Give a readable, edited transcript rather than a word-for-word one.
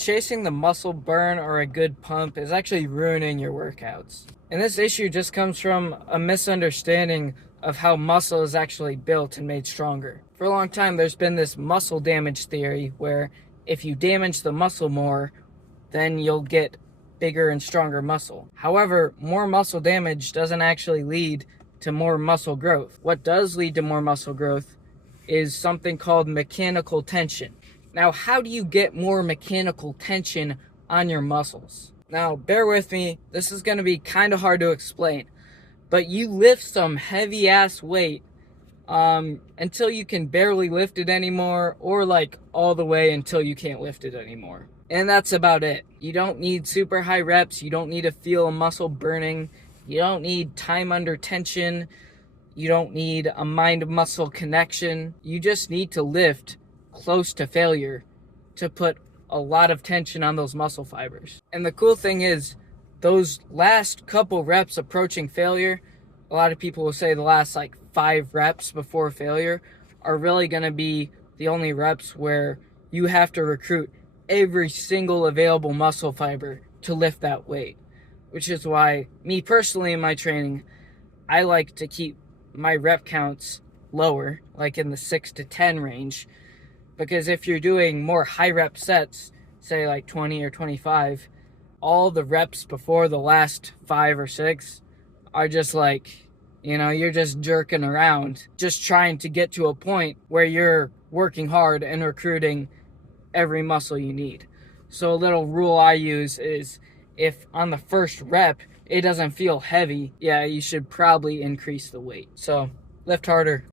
chasing the muscle burn or a good pump is actually ruining your workouts. And this issue just comes from a misunderstanding of how muscle is actually built and made stronger. For a long time, there's been this muscle damage theory where if you damage the muscle more, then you'll get bigger and stronger muscle. However, more muscle damage doesn't actually lead to more muscle growth. What does lead to more muscle growth is something called mechanical tension. Now, how do you get more mechanical tension on your muscles? Now, bear with me, this is going to be kind of hard to explain, but you lift some heavy ass weight until you can barely lift it anymore, or like all the way until you can't lift it anymore. And that's about it. You don't need super high reps, you don't need to feel a muscle burning, you don't need time under tension, you don't need a mind-muscle connection. You just need to lift close to failure to put a lot of tension on those muscle fibers. And the cool thing is, those last couple reps approaching failure, a lot of people will say the last like 5 reps before failure are really going to be the only reps where you have to recruit every single available muscle fiber to lift that weight. Which is why, me personally in my training, I like to keep my rep counts lower, like in the 6 to 10 range, because if you're doing more high rep sets, say like 20 or 25, all the reps before the last 5 or 6 are just like, you're just jerking around, just trying to get to a point where you're working hard and recruiting every muscle you need. So a little rule I use is, if on the first rep it doesn't feel heavy, yeah, you should probably increase the weight. So lift harder.